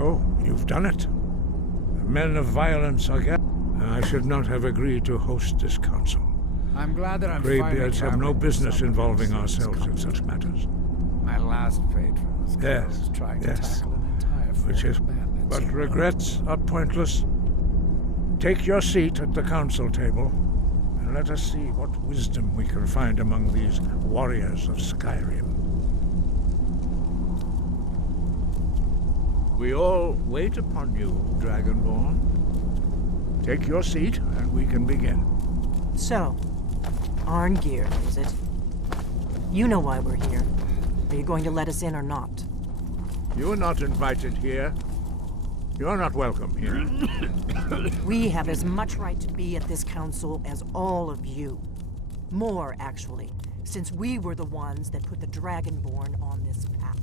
So, you've done it. The men of violence are gathered. I should not have agreed to host this council. I'm glad that I'm Greybeards finally have no traveling business with involving someone who ourselves in sees such matters. My last patron was Yes, killed trying to yes. tackle an entire Which fleet is... of bandits. But regrets are pointless. Take your seat at the council table, and let us see what wisdom we can find among these warriors of Skyrim. We all wait upon you, Dragonborn. Take your seat, and we can begin. So, Arngeir, is it? You know why we're here. Are you going to let us in or not? You are not invited here. You are not welcome here. We have as much right to be at this council as all of you. More, actually, since we were the ones that put the Dragonborn on this path.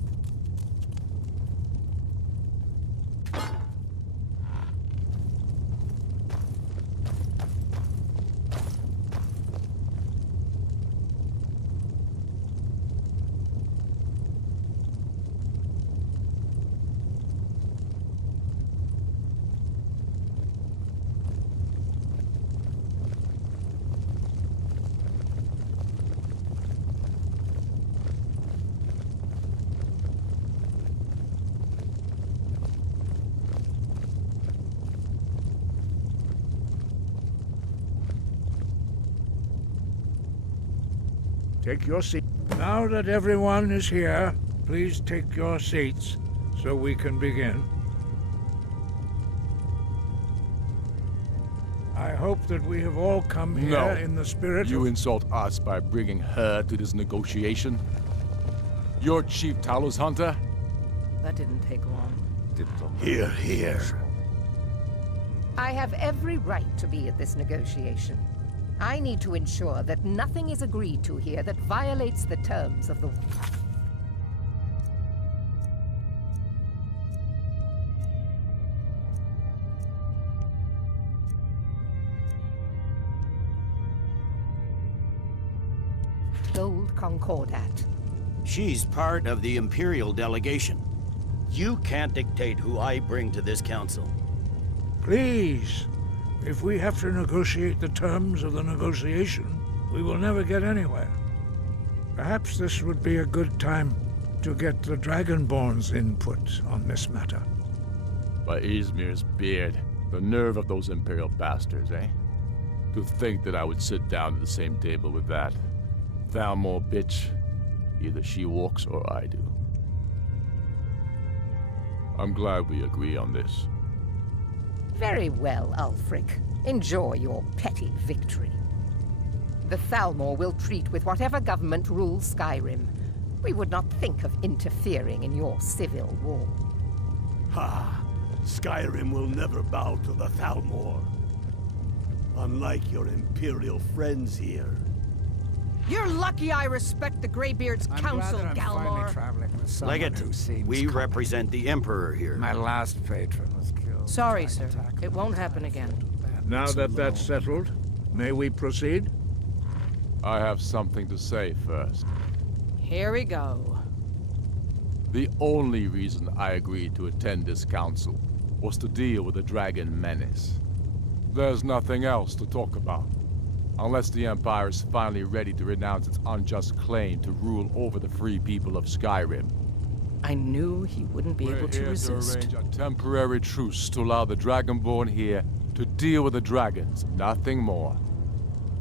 Take your seat. Now that everyone is here, please take your seats so we can begin. I hope that we have all come here in the spirit You of... insult us by bringing her to this negotiation? You're Chief Talos Hunter? That didn't take long. Hear, hear. I have every right to be at this negotiation. I need to ensure that nothing is agreed to here that violates the terms of the... Gold Concordat. She's part of the Imperial delegation. You can't dictate who I bring to this council. Please, if we have to negotiate the terms of the negotiation, we will never get anywhere. Perhaps this would be a good time to get the Dragonborn's input on this matter. By Izmir's beard, the nerve of those Imperial bastards, eh? To think that I would sit down at the same table with that Thalmor bitch. Either she walks or I do. I'm glad we agree on this. Very well, Ulfric. Enjoy your petty victory. The Thalmor will treat with whatever government rules Skyrim. We would not think of interfering in your civil war. Ha! Skyrim will never bow to the Thalmor. Unlike your Imperial friends here. You're lucky I respect the Greybeard's I'm council, glad that I'm finally Galmar. traveling with someone Legate, who seems we competent. represent the Emperor here. My last patron was killed. Sorry, trying to sir. tackle It won't an happen entire again. fleet of bandits Now that that's alone. settled, may we proceed? I have something to say first. Here we go. The only reason I agreed to attend this council was to deal with the dragon menace. There's nothing else to talk about. Unless the Empire is finally ready to renounce its unjust claim to rule over the free people of Skyrim. I knew he wouldn't be We're able to here resist. to arrange a temporary truce to allow the Dragonborn here to deal with the dragons, nothing more.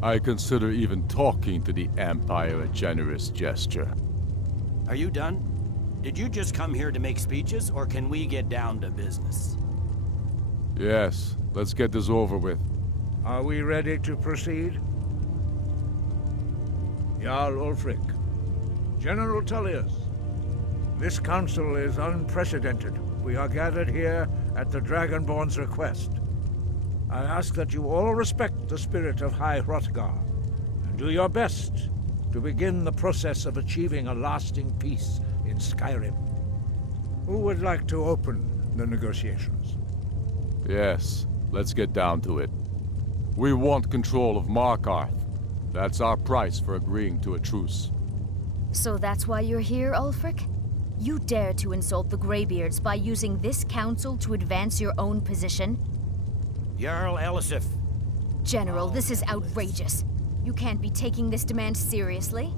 I consider even talking to the Empire a generous gesture. Are you done? Did you just come here to make speeches, or can we get down to business? Yes, let's get this over with. Are we ready to proceed? Jarl Ulfric, General Tullius, this council is unprecedented. We are gathered here at the Dragonborn's request. I ask that you all respect the spirit of High Hrothgar, and do your best to begin the process of achieving a lasting peace in Skyrim. Who would like to open the negotiations? Yes, let's get down to it. We want control of Markarth. That's our price for agreeing to a truce. So that's why you're here, Ulfric? You dare to insult the Greybeards by using this council to advance your own position? Jarl Elisif. General, this is outrageous. You can't be taking this demand seriously.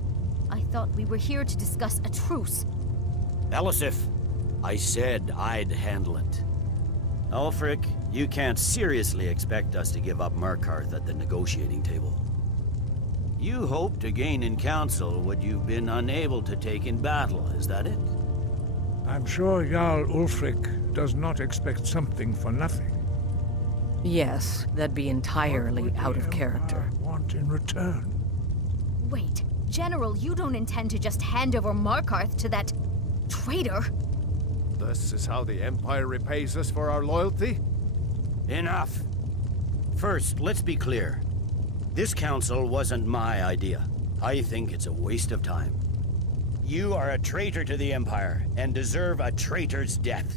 I thought we were here to discuss a truce. Elisif, I said I'd handle it. Ulfric, you can't seriously expect us to give up Markarth at the negotiating table. You hoped to gain in council what you've been unable to take in battle, is that it? I'm sure Jarl Ulfric does not expect something for nothing. Yes, that'd be entirely What would out the of character. Empire want in return? Wait, General, you don't intend to just hand over Markarth to that traitor? This is how the Empire repays us for our loyalty? Enough! First, let's be clear. This council wasn't my idea. I think it's a waste of time. You are a traitor to the Empire, and deserve a traitor's death.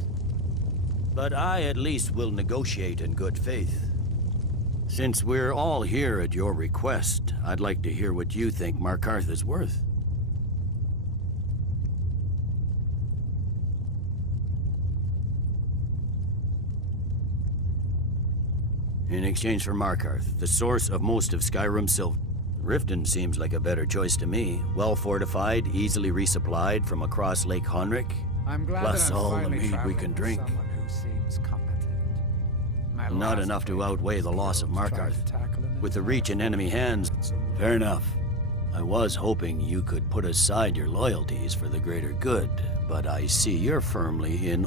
But I at least will negotiate in good faith. Since we're all here at your request, I'd like to hear what you think Markarth is worth. In exchange for Markarth, the source of most of Skyrim's silver, Riften seems like a better choice to me. Well fortified, easily resupplied from across Lake Honric. I'm glad Plus that I'm all the finally mead we traveling can with drink. someone who seems competent. My Not last enough to patron outweigh was the loss of girl who tried Markarth. to tackle an With the entire reach in enemy hands, fair enough. I was hoping you could put aside your loyalties for the greater good, but I see you're firmly in.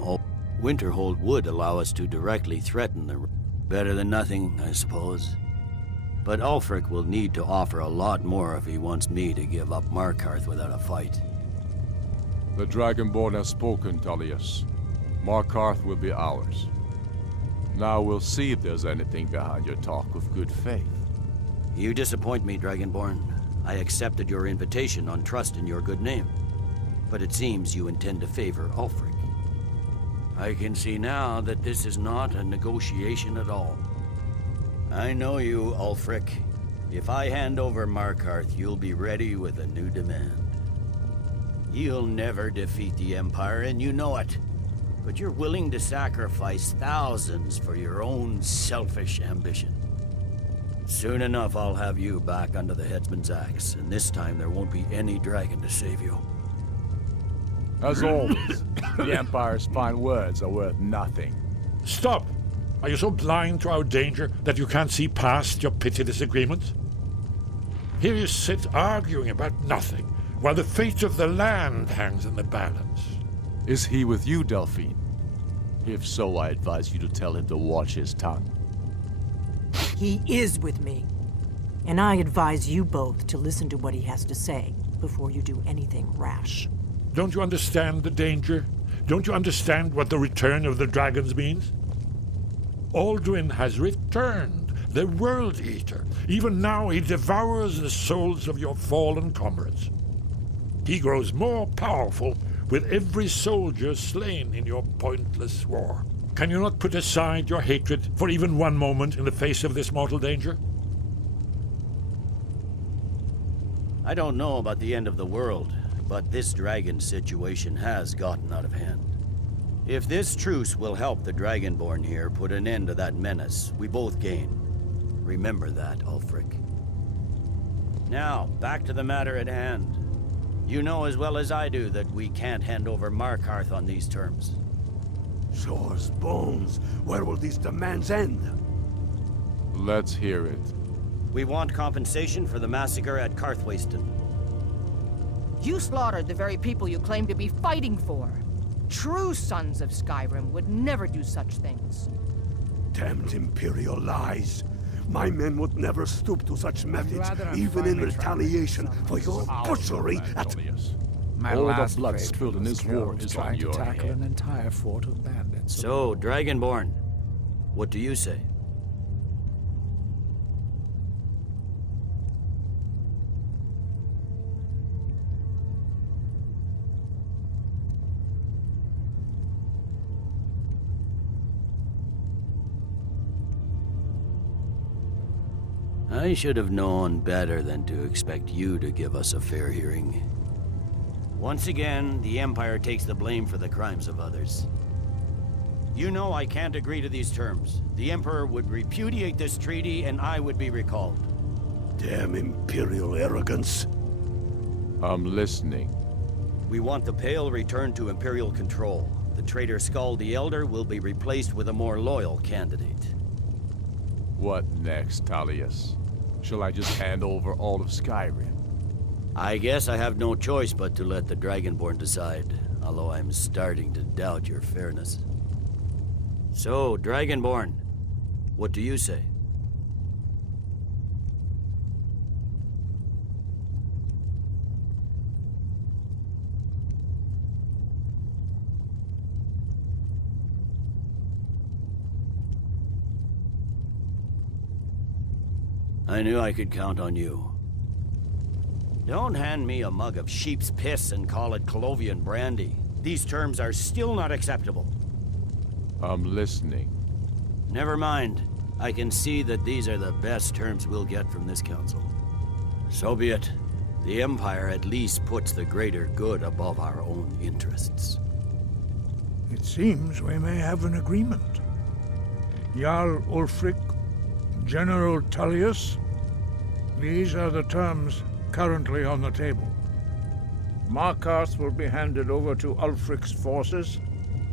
Winterhold would allow us to directly threaten the. Better than nothing, I suppose. But Ulfric will need to offer a lot more if he wants me to give up Markarth without a fight. The Dragonborn has spoken, Tullius. Markarth will be ours. Now we'll see if there's anything behind your talk of good faith. You disappoint me, Dragonborn. I accepted your invitation on trust in your good name. But it seems you intend to favor Ulfric. I can see now that this is not a negotiation at all. I know you, Ulfric. If I hand over Markarth, you'll be ready with a new demand. You'll never defeat the Empire, and you know it. But you're willing to sacrifice thousands for your own selfish ambition. Soon enough, I'll have you back under the headsman's axe, and this time there won't be any dragon to save you. As always, the Empire's fine words are worth nothing. Stop! Are you so blind to our danger that you can't see past your petty disagreements? Here you sit arguing about nothing, while the fate of the land hangs in the balance. Is he with you, Delphine? If so, I advise you to tell him to watch his tongue. He is with me. And I advise you both to listen to what he has to say before you do anything rash. Don't you understand the danger? Don't you understand what the return of the dragons means? Alduin has returned, the World Eater. Even now he devours the souls of your fallen comrades. He grows more powerful with every soldier slain in your pointless war. Can you not put aside your hatred for even one moment in the face of this mortal danger? I don't know about the end of the world, but this dragon situation has gotten out of hand. If this truce will help the Dragonborn here put an end to that menace, we both gain. Remember that, Ulfric. Now, back to the matter at hand. You know as well as I do that we can't hand over Markarth on these terms. Swords, bones, where will these demands end? Let's hear it. We want compensation for the massacre at Karthwasten. You slaughtered the very people you claim to be fighting for. True sons of Skyrim would never do such things. Damned Imperial lies. My men would never stoop to such methods, glad that I'm even in finally retaliation traveling for with your someone butchery Man, at... Tullius. My All the last blood patron spilled in was this war killed is trying on to your tackle head. an entire fort of bandits. So, Dragonborn, what do you say? I should have known better than to expect you to give us a fair hearing. Once again, the Empire takes the blame for the crimes of others. You know I can't agree to these terms. The Emperor would repudiate this treaty, and I would be recalled. Damn Imperial arrogance. I'm listening. We want the Pale returned to Imperial control. The traitor Skull the Elder will be replaced with a more loyal candidate. What next, Tullius? Shall I just hand over all of Skyrim? I guess I have no choice but to let the Dragonborn decide, although I'm starting to doubt your fairness. So, Dragonborn, what do you say? I knew I could count on you. Don't hand me a mug of sheep's piss and call it Colovian brandy. These terms are still not acceptable. I'm listening. Never mind. I can see that these are the best terms we'll get from this council. So be it. The Empire at least puts the greater good above our own interests. It seems we may have an agreement. Jarl Ulfric, General Tullius, these are the terms currently on the table. Markarth will be handed over to Ulfric's forces,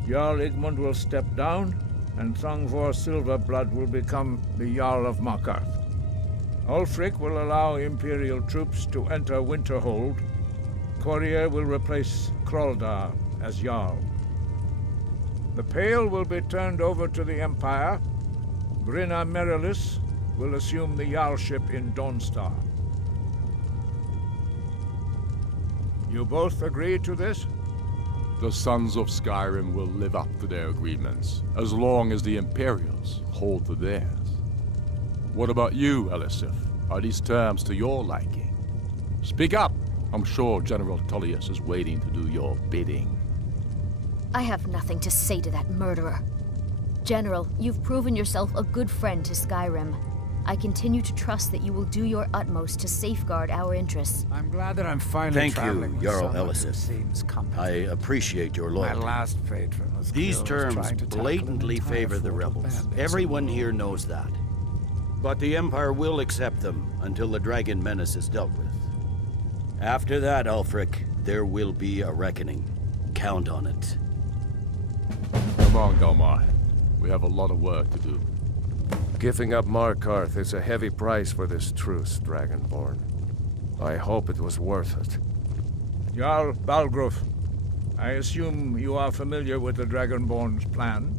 Jarl Igmund will step down, and Thongvor Silverblood will become the Jarl of Markarth. Ulfric will allow Imperial troops to enter Winterhold. Courier will replace Kroldar as Jarl. The Pale will be turned over to the Empire. Brynna Merilis will assume the Jarlship in Dawnstar. You both agree to this? The Sons of Skyrim will live up to their agreements, as long as the Imperials hold to theirs. What about you, Elisif? Are these terms to your liking? Speak up! I'm sure General Tullius is waiting to do your bidding. I have nothing to say to that murderer. General, you've proven yourself a good friend to Skyrim. I continue to trust that you will do your utmost to safeguard our interests. I'm glad that I'm finally traveling with Jarl someone who Elisif. seems competent. I appreciate your My loyalty. last patron was These killed terms trying to tackle an blatantly entire favor the fort of rebels. bandits. Everyone here knows that. But the Empire will accept them until the Dragon Menace is dealt with. After that, Ulfric, there will be a reckoning. Count on it. Come on, Galmar. We have a lot of work to do. Giving up Markarth is a heavy price for this truce, Dragonborn. I hope it was worth it. Jarl Balgruf, I assume you are familiar with the Dragonborn's plan?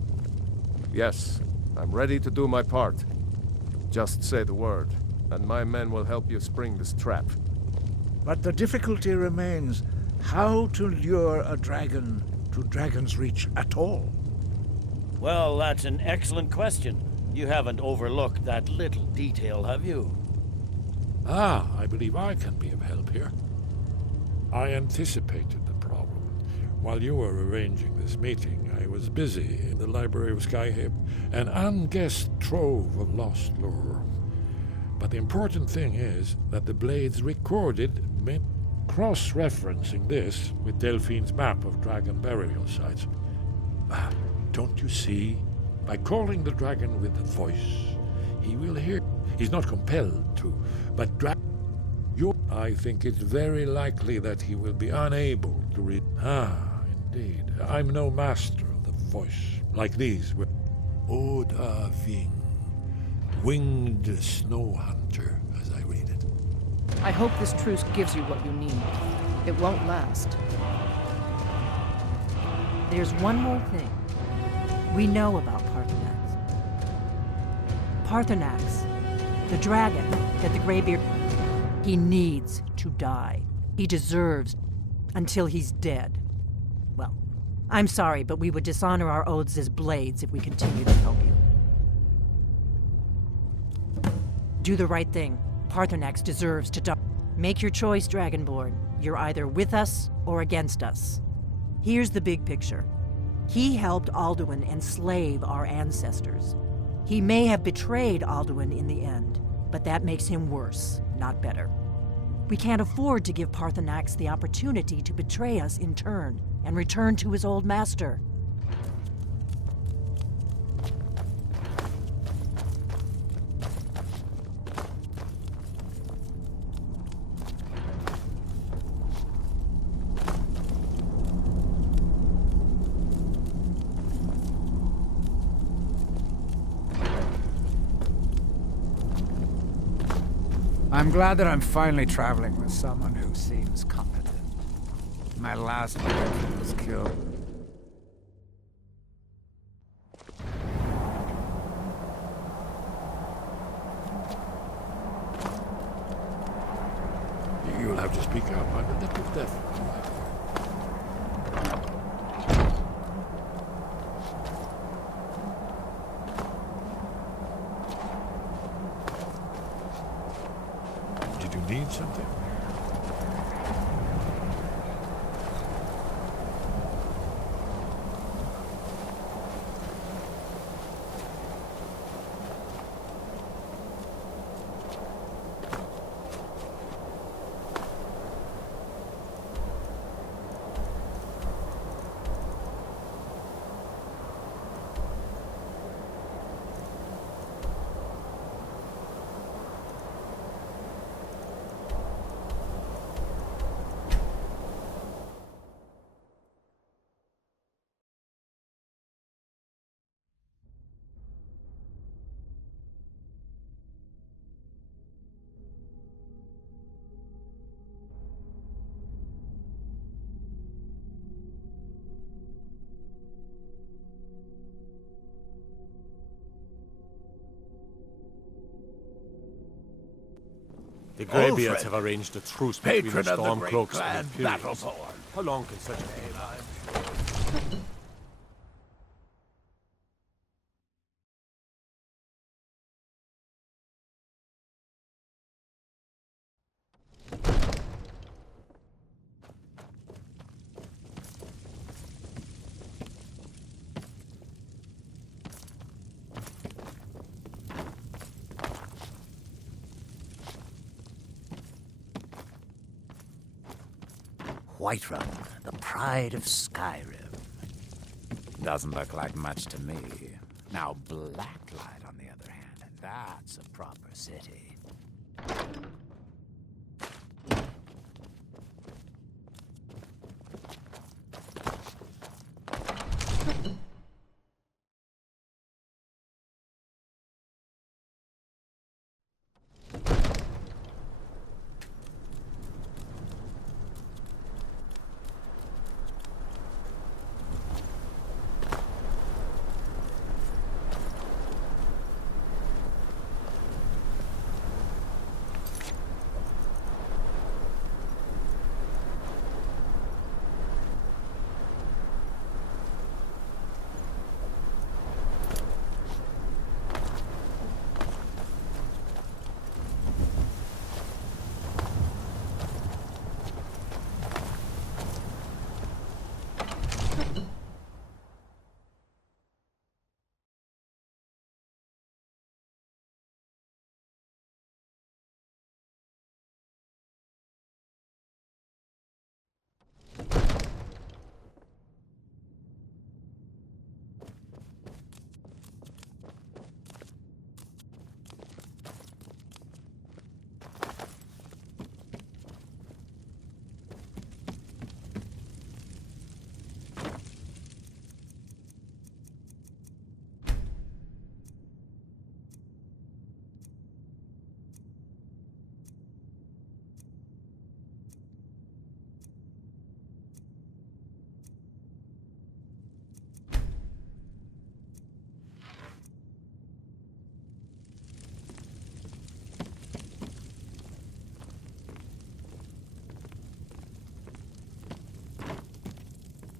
Yes, I'm ready to do my part. Just say the word, and my men will help you spring this trap. But the difficulty remains how to lure a dragon to Dragon's Reach at all. Well, that's an excellent question. You haven't overlooked that little detail, have you? Ah, I believe I can be of help here. I anticipated the problem. While you were arranging this meeting, I was busy in the library of Skyrim, an unguessed trove of lost lore. But the important thing is that the blades recorded meant cross-referencing this with Delphine's map of dragon burial sites. Don't you see? By calling the dragon with a voice, he will hear. He's not compelled to, but I think it's very likely that he will be unable to read. Indeed. I'm no master of the voice, like these. Oda Ving, winged snow hunter, as I read it. I hope this truce gives you what you need. It won't last. There's one more thing. We know about Paarthurnax, the dragon that the Greybeard... He needs to die. He deserves until he's dead. Well, I'm sorry, but we would dishonor our oaths as blades if we continue to help you. Do the right thing. Paarthurnax deserves to die. Make your choice, Dragonborn. You're either with us or against us. Here's the big picture. He helped Alduin enslave our ancestors. He may have betrayed Alduin in the end, but that makes him worse, not better. We can't afford to give Parthenax the opportunity to betray us in turn and return to his old master. I'm glad that I'm finally traveling with someone who seems competent. My last boyfriend was killed. You'll have to speak up. I'm a little deaf. Did you need something? The Greybeards have arranged a truce between the Patron of the Stormcloaks great and the clan Imperials. Battleborn. How long can such a day last? Whiterun, the pride of Skyrim. Doesn't look like much to me. Now Blacklight, on the other hand, that's a proper city.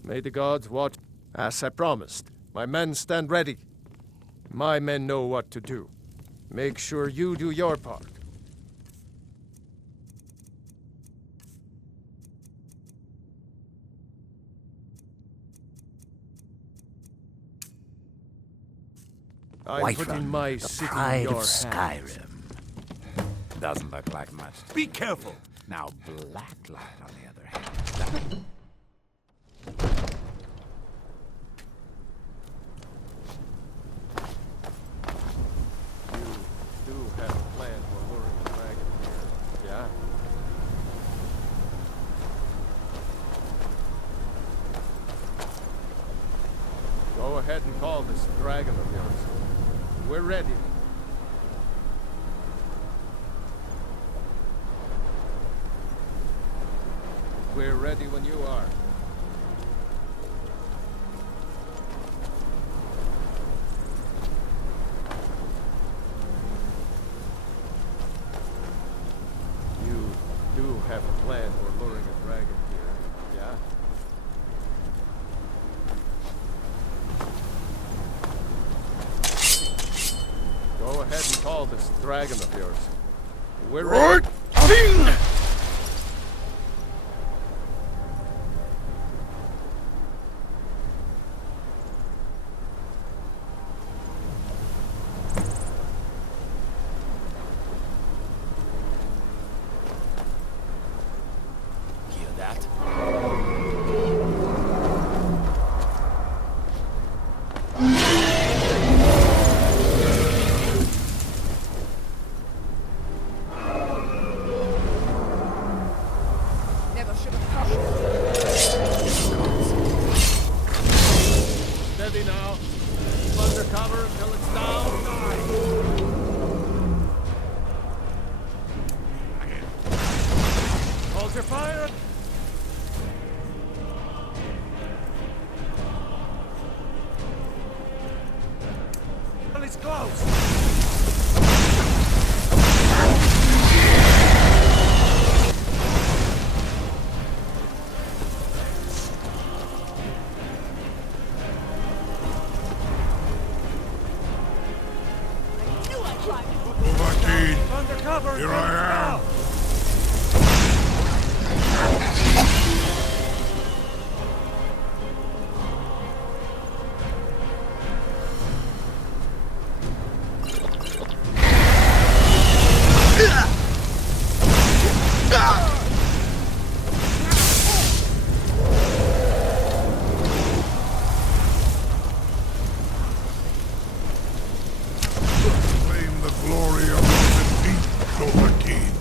May the gods watch. As I promised, my men stand ready. My men know what to do. Make sure you do your part. I'm putting my the city in pride your of hands. Skyrim. Doesn't look like much. Be careful! Now, blacklight, on the other hand, You do have a plan for luring the dragon here, yeah? Go ahead and call this dragon of yours. We're ready. We're ready when you are. You do have a plan for luring a dragon here, yeah? Go ahead and call this dragon of yours. We're ready. hear that? Never should have crushed it. Steady now. Undercover until it's down. Hold your fire. Well, it's close. Martin, Undercover. here I am. Claim the glory of your defeat, Martin.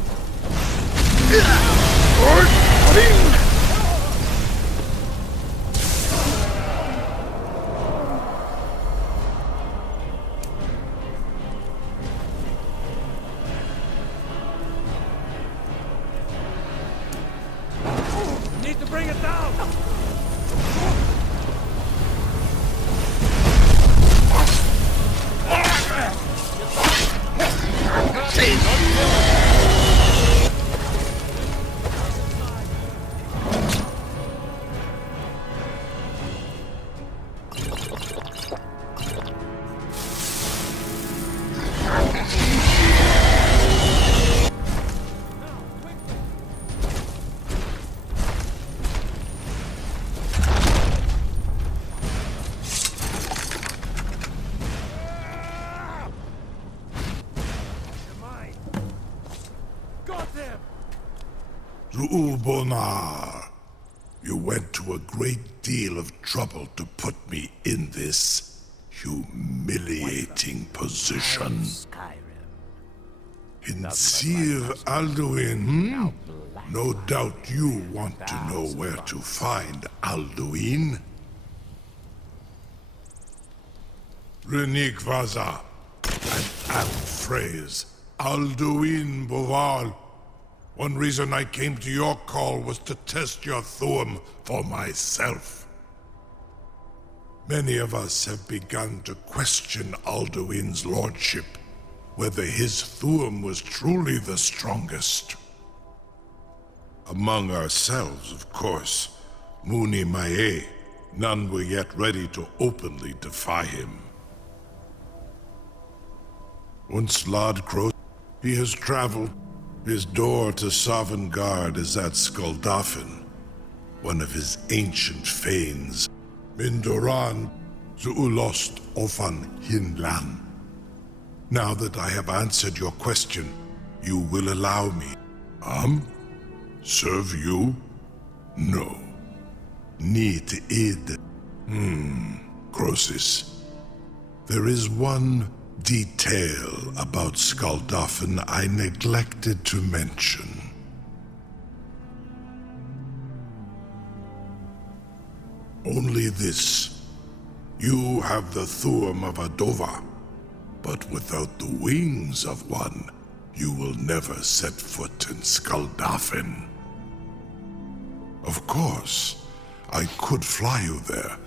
Need to bring it down. Got them. Zuulbonar, you went to a great deal of trouble to put me in this humiliating position. Skyrim. In Sir Alduin, No doubt you want to know where to find Alduin. LofiiVibezz, an apt phrase. Alduin Boval. One reason I came to your call was to test your Thuum for myself. Many of us have begun to question Alduin's lordship, whether his Thuum was truly the strongest. Among ourselves, of course, Muni Mae, none were yet ready to openly defy him. Once Lord Crow, he has traveled. His door to Sovngarde is at Skuldafn, one of his ancient fanes. Mindoran Zuulost Ofan Hinlan. Now that I have answered your question, you will allow me. Serve you? No. Need id. Croesus. There is one detail about Skuldafn I neglected to mention. Only this. You have the Thurm of a Dova, but without the wings of one, you will never set foot in Skuldafn. Of course, I could fly you there,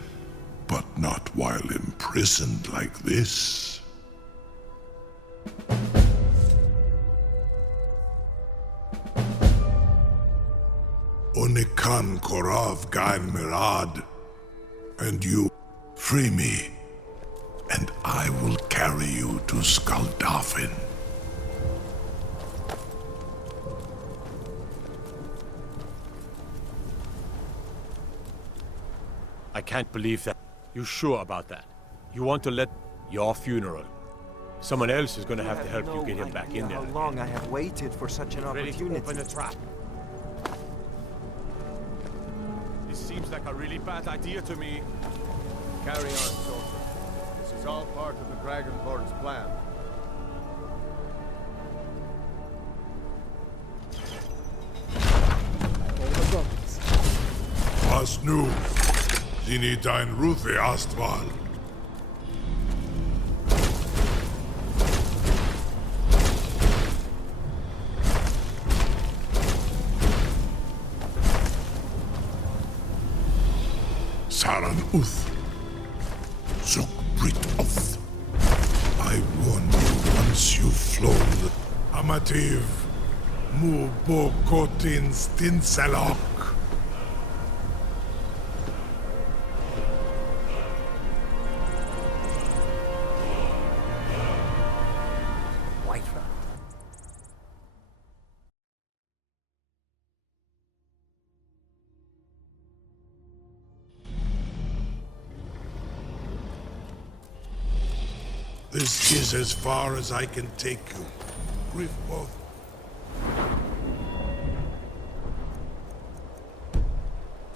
but not while imprisoned like this. Onikan Korav Gain Mirad, and you free me, and I will carry you to Skuldafn. I can't believe that. You sure about that? You want to let your funeral? Someone else is gonna have to help you get him back in there. How long I have waited for such an opportunity. Ready to open the trap. This seems like a really bad idea to me. Carry on, soldier. This is all part of the Dragonborn's plan. Was nu? Zini dein Ruthi Astval. Saran Uth. Zuk Brit Oth. I warn you once you've flown the Amativ Mu Bokotin Stinselok. This is as far as I can take you. Griffboth.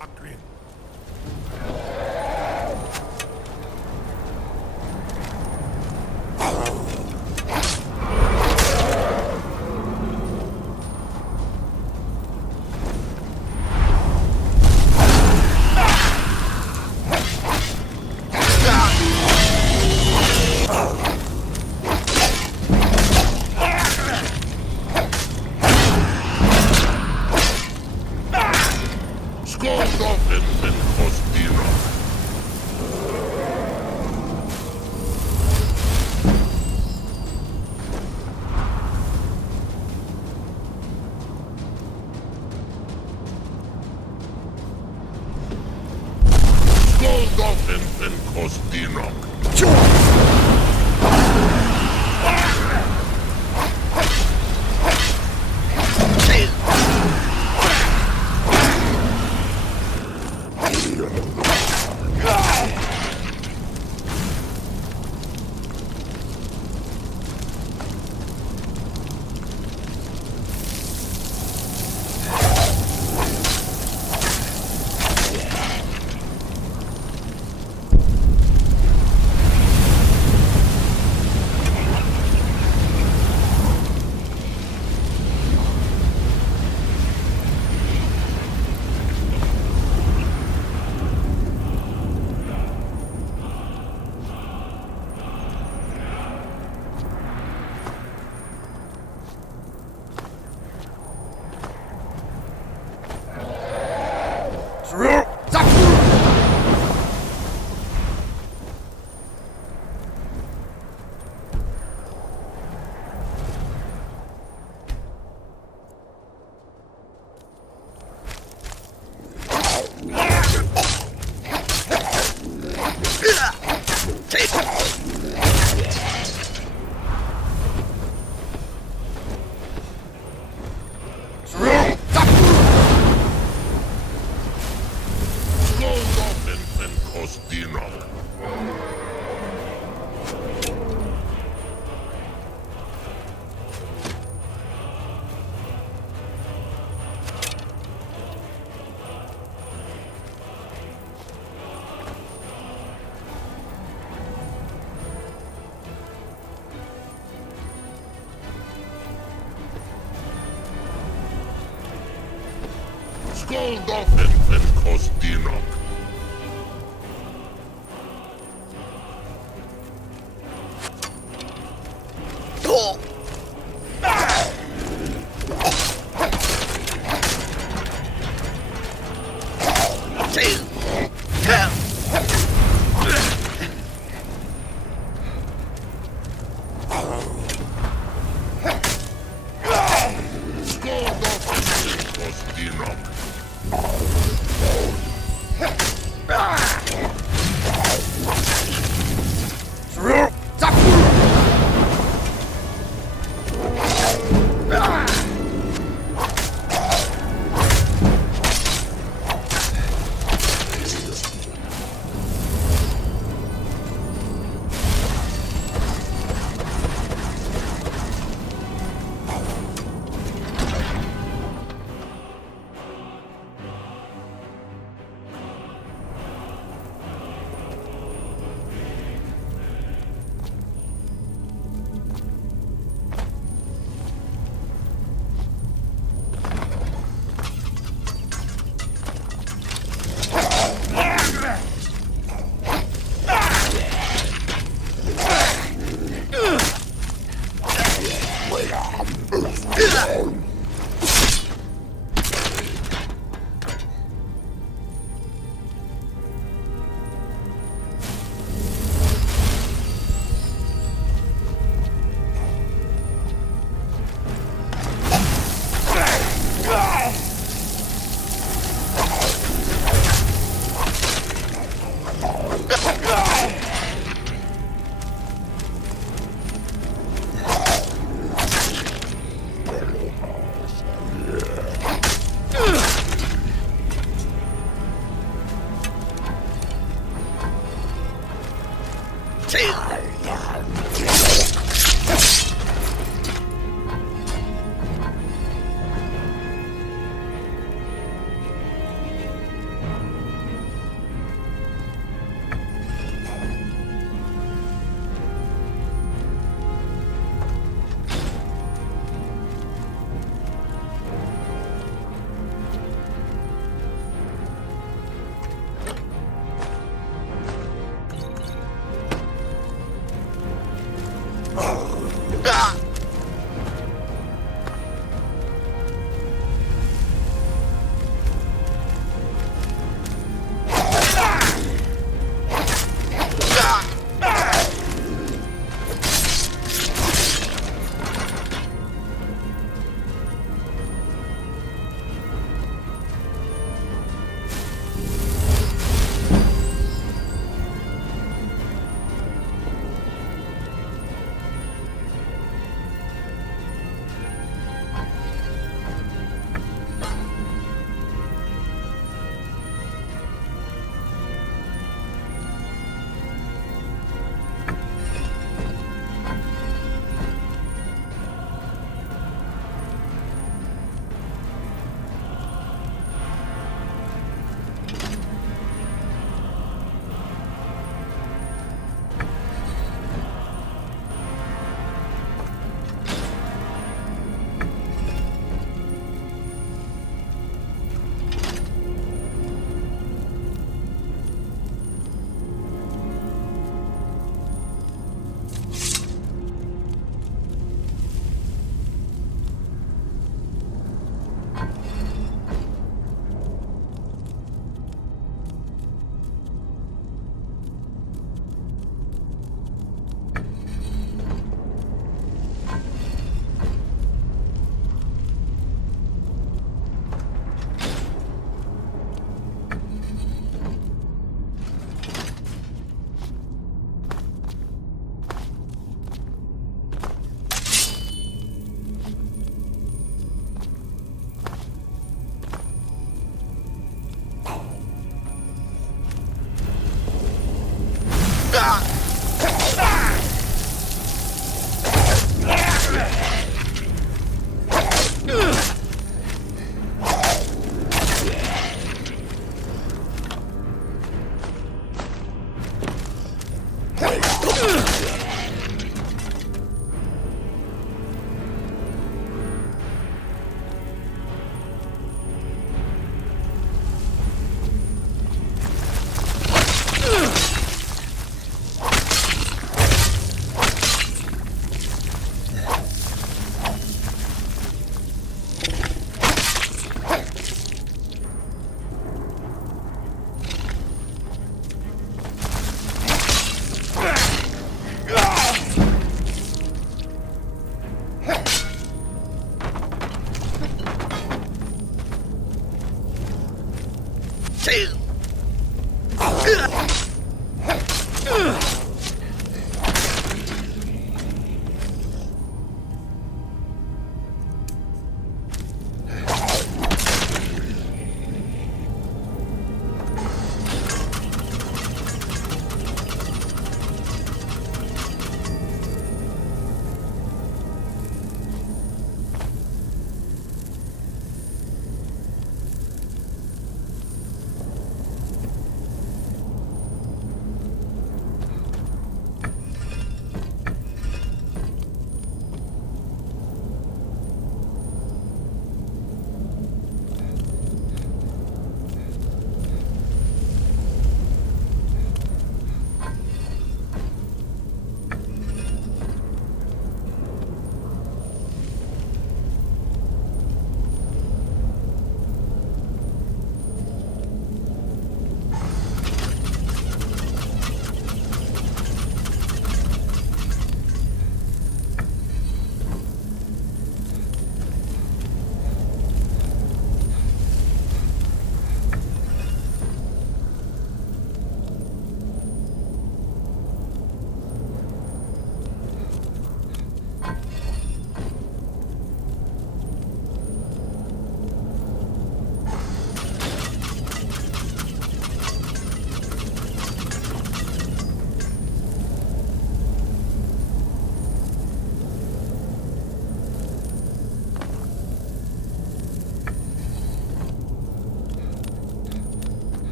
Akrin.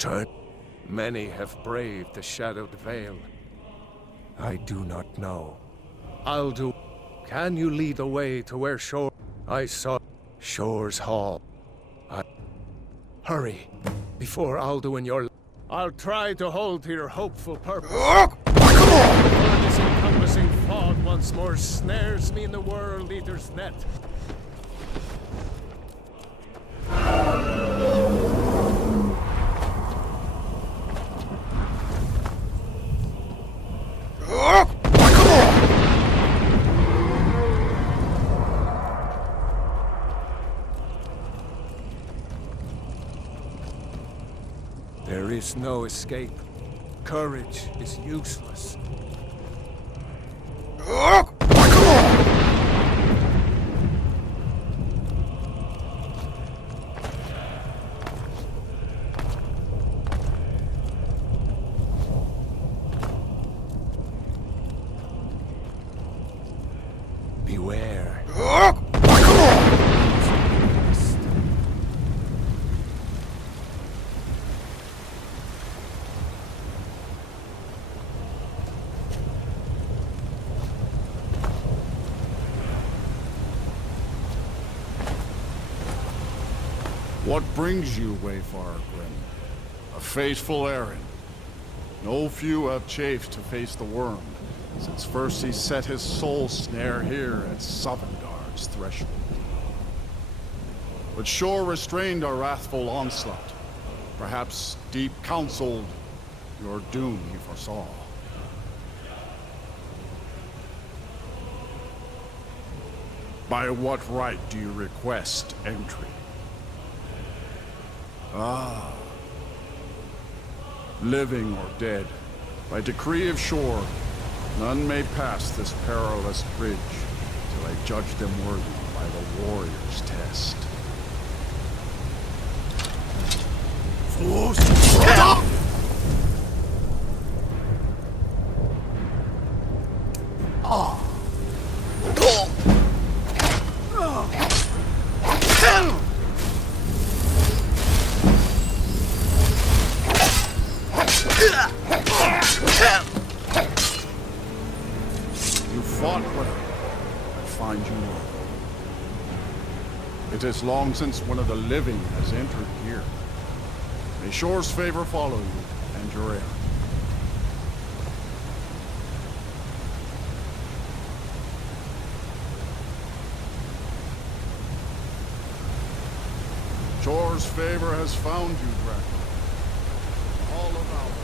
return. Many have braved the shadowed veil. I do not know. Alduin, can you lead the way to where Shore... I saw Shore's Hall. Hurry, before Alduin your... I'll try to hold to your hopeful purpose. Before this encompassing fog once more snares me in the World Eater's net. There is no escape. Courage is useless. Beware. What brings you, Wayfarer Grim? A fateful errand. No few have chafed to face the worm, since first he set his soul snare here at Sovngarde's threshold. But Shore restrained our wrathful onslaught. Perhaps deep counseled your doom he foresaw. By what right do you request entry? Ah. Living or dead, by decree of Shore, none may pass this perilous bridge till I judge them worthy by the warrior's test. You fought well. I find you wrong. It is long since one of the living has entered here. May Shore's favor follow you and your errand. Shore's favor has found you, Dragon. All about it.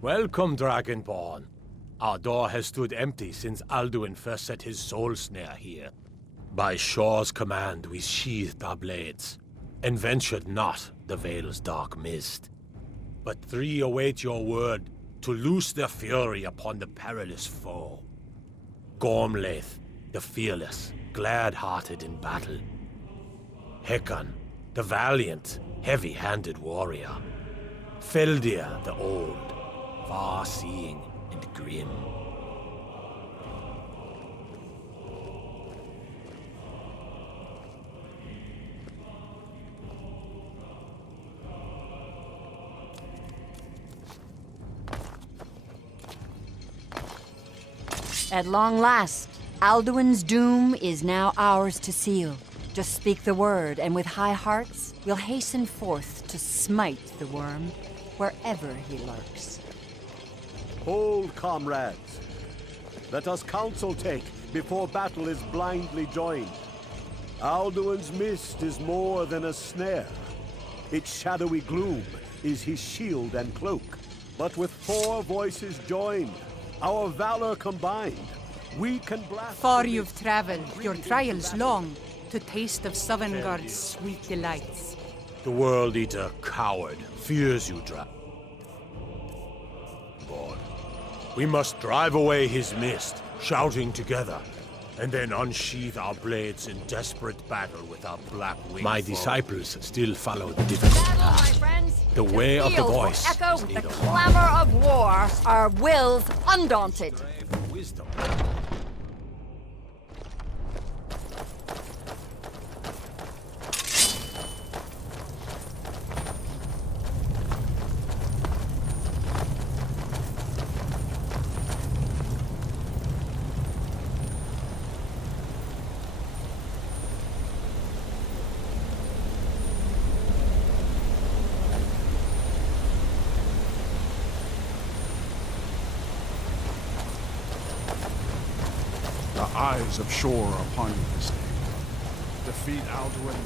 Welcome, Dragonborn. Our door has stood empty since Alduin first set his soul snare here. By Shore's command, we sheathed our blades, and ventured not the Vale's dark mist. But three await your word to loose their fury upon the perilous foe. Gormlaith, the fearless, glad-hearted in battle. Hekon, the valiant, heavy-handed warrior. Feldir, the old, far-seeing and grim. At long last, Alduin's doom is now ours to seal. Just speak the word, and with high hearts, we'll hasten forth to smite the worm wherever he lurks. Hold, comrades. Let us counsel take before battle is blindly joined. Alduin's mist is more than a snare. Its shadowy gloom is his shield and cloak. But with 4 voices joined, our valor combined, we can blast... Far you've traveled, your trial's long. to taste of Sovngarde's sweet delights. The World Eater, coward, fears you, Dragonborn. We must drive away his mist, shouting together, and then unsheath our blades in desperate battle with our black wings. My disciples still follow the difficult path. My friends, The way of the voice. echo is with the neither clamor of war, our wills undaunted. wisdom. The eyes of Shore are upon you this day. Defeat Alduin.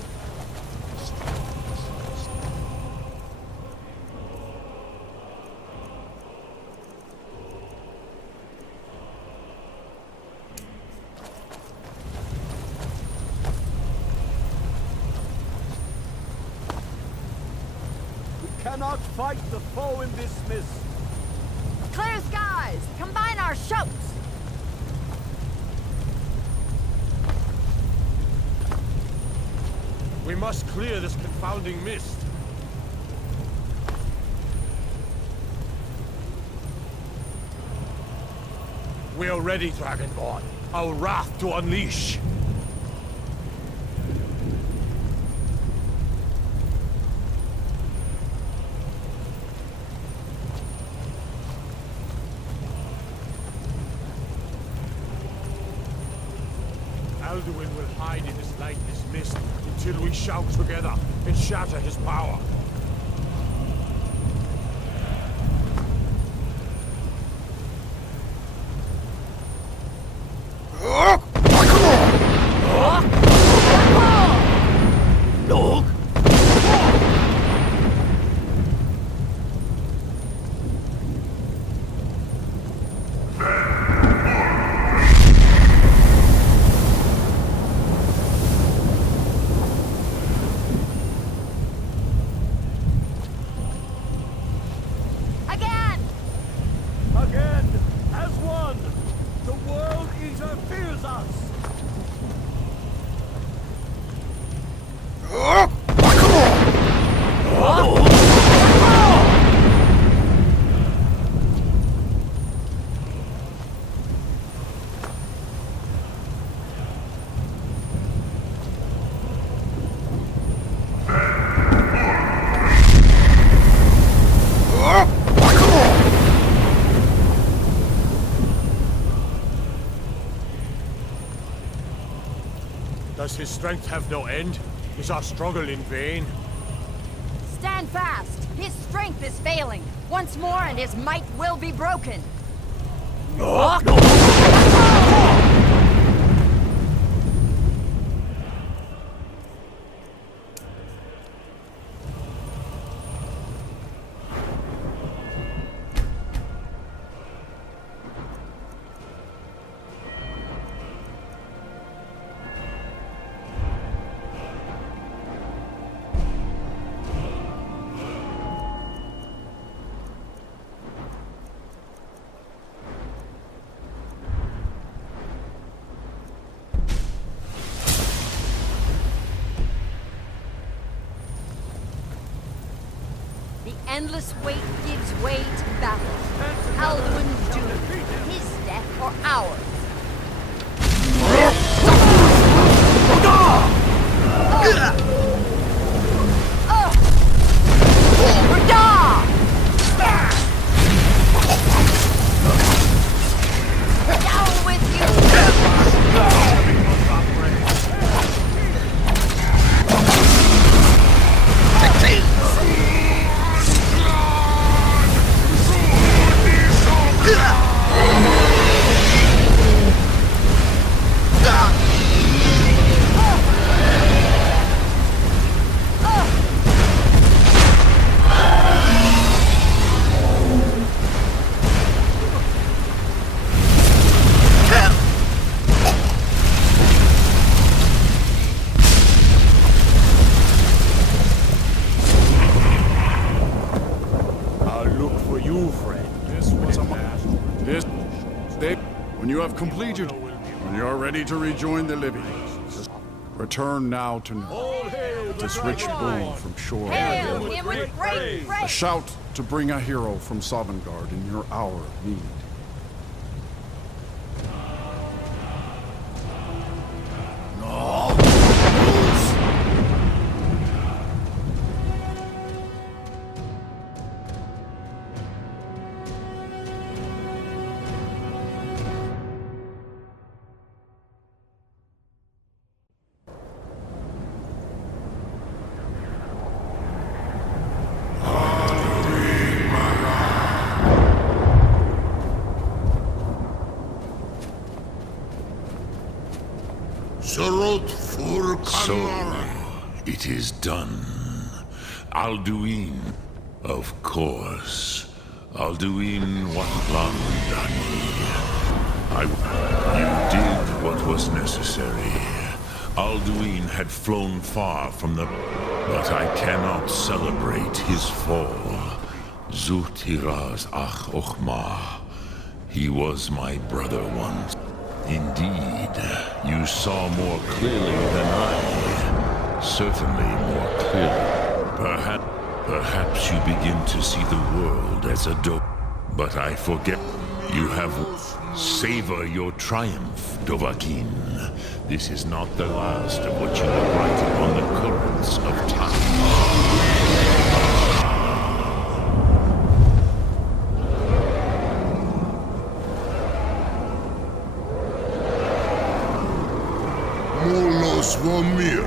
We cannot fight the foe in this mist. Clear skies! Combine our shouts! We must clear this confounding mist. We are ready, Dragonborn. Our wrath to unleash. Alduin will hide in his light, this mist, until we shout together and shatter his power. Again, as one, the World Eater fears us. Does his strength have no end? Is our struggle in vain? Stand fast! His strength is failing. Once more and his might will be broken. The endless wait gives way to battle. Alduin's doom, his death or ours. Down with you! When you have completed, when you are ready to rejoin the living, return now to know this rich boon from shore. Hail him with great A shout to bring a hero from Sovngarde in your hour of need. So, it is done. Alduin, of course. Alduin Watlandani. You did what was necessary. Alduin had flown far from the... But I cannot celebrate his fall. Zutiraz Ach Ochma. He was my brother once. Indeed, you saw more clearly than I. Certainly more clearly. Perhaps you begin to see the world as a dope. But I forget. You have... Savor your triumph, Dovahkiin. This is not the last of what you have written on the currents of time. Swamir.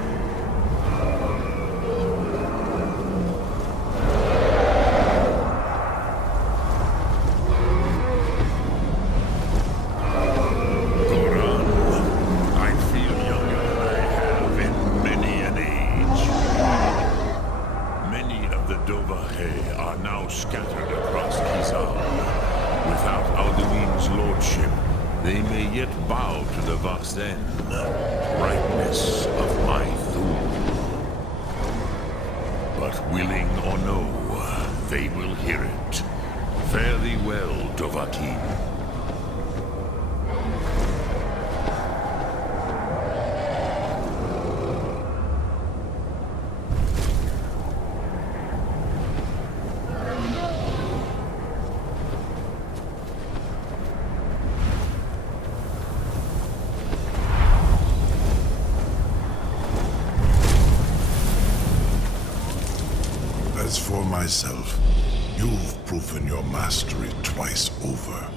Goran, I feel younger than I have in many an age. Many of the Dovahe are now scattered across Kizal. Without Alduin's lordship, they may yet bow to the Vaxen, brightness of my Thum. But willing or no, they will hear it. Fare thee well, Dovahkiin. As for myself, you've proven your mastery twice over.